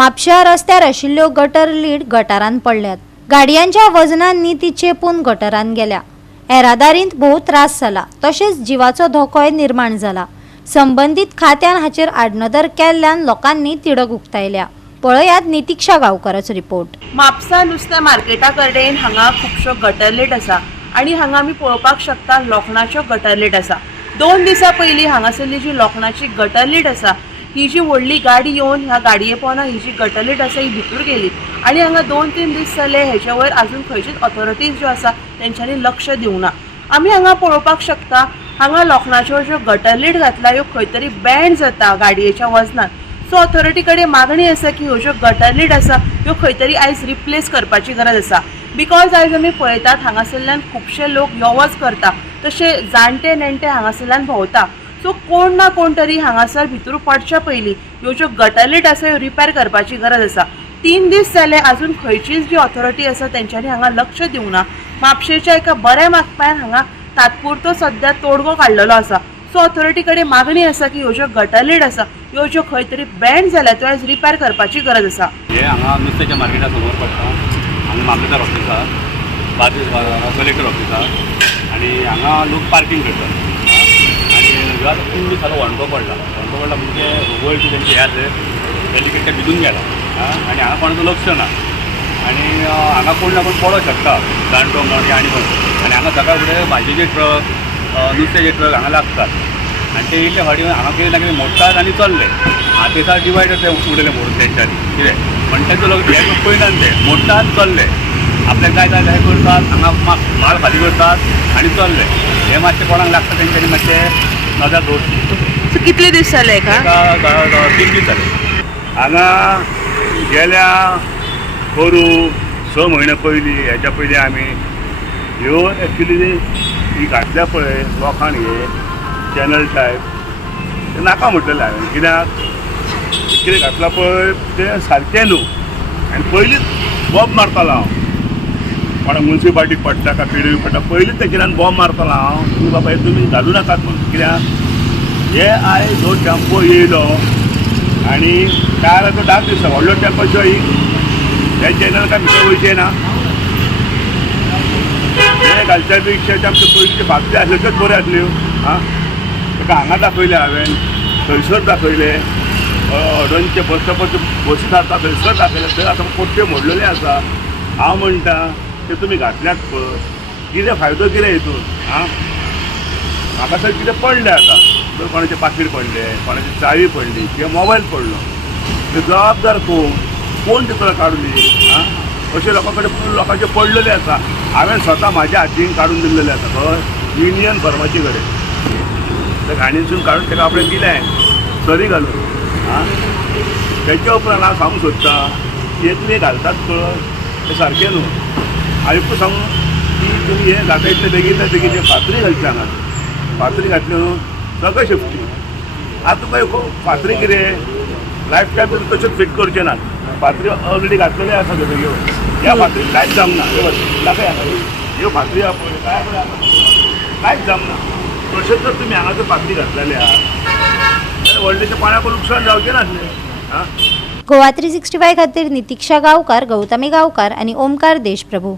म्हापशा रस्त्यार आशिल्ल्यो gutter lead गटारांत पडल्यात। गाडयांच्या वजनांनी ती चेपून गटारांत गेल्या। येरादारींत भोव त्रास जाला, तशेंच जिवाचो धोकोय निर्माण जाला। संबंधीत खात्यान हाचेर आडनदर केल्ल्यान लोकांनी तिडक उक्तायल्या। पळयात नितीक्षा गांवकाराचो रिपोर्ट। म्हापसा नुस्तें मार्केटा कडेन हांगा खुबश्यो गटर लीड आसा आनी हांगा आमी पळोवपाक शकता लोखणाच्यो गटर लीड आसा। 2 दिसां पयलीं हांगासरली जी लोखणाची गटर लीड आसा ही जी व्हडली गाडी येवन ह्या गाडये पोंदा ही जी गटर लीड आसा ही भितर गेली आनी हांगा 2-3 दीस जाले हेच्या वयर अजून खंयचीच ऑथॉरिटीज ज्यो आसा तेंच्यांनी लक्ष दिवंक ना। आमी हांगा पळोवपाक शकता हांगा लोखणाच्यो ज्यो गटर लीड घातला ह्यो खंय तरी बँड जाता गाडयेच्या वजनान। सो ऑथॉरिटी कडेन मागणी आसा की ह्यो ज्यो गटर लीड आसा ह्यो खंय तरी आयज रिप्लेस करपाची गरज आसा। बिकॉज आयज आमी पळयतात हांगासरल्यान खुबशे लोक यो वच करता, तशे जाणटे नेणटे हांगासरल्यान भोंवता। सो कोण ना कोण तरी हांगासर भितर पडच्या पयलीं ह्यो ज्यो गटर लीड आसा ह्यो रिपेर करपाची गरज आसा। 3 दीस जाले अजून खंयचीच जी ऑथॉरिटी आसा तेंच्यांनी हांगा लक्ष दिवंक ना। म्हापशेच्या एका बऱ्या मागप्यान हांगा तात्पुरतो सध्या तोडगो काडलेलो आसा। सो ऑथॉरिटी कडेन मागणी आसा की ह्यो ज्यो गटर लीड आसा ह्यो ज्यो खंय तरी बँड जाल्या त्यो आयज रिपेर करपाची गरज आसा। हे हांगा नुस्त्याच्या मार्केटा समोर पडटा, हांगा मामलेदार ऑफिस आसा, कलेक्टर ऑफिस आसा आनी हांगा लोक पार्किंग करतात आनी ह्यो आतां 3 दीस जालो वणटो पडला म्हणजे वयर तेंचे हे आसले डेलिकेट ते भितून गेला आनी हांगा कोणाचो लक्ष ना आनी हांगा कोण ना कोण पडोंक शकता, जाणटो म्हण आनी कोण। आनी हांगा सकाळ फुडें भाजयेचे ट्रक नुस्त्याचे ट्रक हांगा लागतात आनी ते इल्ले फाटी हांगा कितें ना कितें मोडटात आनी चल्ले। आतां दिसा डिवायडर ते उडयले मोडून तेंच्यांनी कितें म्हण तेंचो लक्ष हे पयल्यान ते मोडटात चल्ले, आपल्याक जाय जाय हें करतात, हांगा माल खाली करतात आनी चल्ले। हे मातशें कोणाक लागता तेंच्यांनी मातशें नजर दवरची। सो कितले दीस जाले हेका? 3 दीस जाले। हांगा गेल्या करू 6 म्हयने पयलीं हेच्या पयलीं आमी ह्यो एक्चुली ही घातल्या पळय लोकांनी हे चॅनल टायप ते नाका म्हटलेलें हांवें, कित्याक कितें घातलां पळय तें सारकें न्हू। आनी पयलींच बॉब मारतालो हांव, कोणाक म्युन्सिपाल्टीक पडटा काय पिडब्ल्यू पडटा पयलींच तेचेरान बॉब मारतालो हांव की बाबा हे तुमी घालूं नाकात म्हणून। कित्याक हे आयज जो टॅम्पो येयलो आनी टायराचो डाग दिसता, व्हडलो टॅम्पो ही हे चॅनल काय भितर वयचें ना। हे घालच्या पेक्षा आमचे पयलींचे भागते आसल्यो त्योच बऱ्यो आसल्यो। ताका हांगा दाखयले हांवें, थंयसर दाखयले, अडोनचे बस स्टॉपाच्यो बसी धाडटा थंयसर दाखयले, थंय आतां पोट्ट्यो मोडलेले आसा। हांव म्हणटा ते तुमी घातल्यात पळय कितें फायदो कितें हितून? म्हाका सर कितें पडलें आतां, तर कोणाचें पाकीट पडलें, कोणाची चावी पडली किंवा मोबायल पडलो, ते जबाबदार कोण तितलो काडून दी? अशें लोकां कडेन लोकांचे पडलेले आसा। हांवें स्वता म्हाज्या हातीन काडून दिल्लेले आसा खंय युनियन फार्माची कडेन। त्या घाणीसून काडून ताका आपणें दिलें सरी घालून। तेच्या उपरांत हांव सांगूंक सोदता की हे तुमी घालतात पळय तें सारकें न्हू। हांवें सांगूं की तुमी हे घाता इतले बेगीन बेगीन फातरी घालची हांगा, फातरी घातल्यो न्हू सगळें सेफ्टी। आतां तुका फातरी कितें लायफ टायम तुमी तशेंच फिट करचें नात, फातरी ऑलरेडी घातलेले आसा ह्यो। ह्या फातरीक कांयच जमना, दाखय ह्यो फातरी आहा पळय कांयच जमना। तशेंच जर तुमी हांगा जर फातरी घातलेले आहा जाल्यार व्हडलेशें पाण्याक लुकसाण जावचें नासलें। गोवा 365 खातीर नितीक्षा गांवकार, गौतमी गांवकार आनी ओमकार देशप्रभू।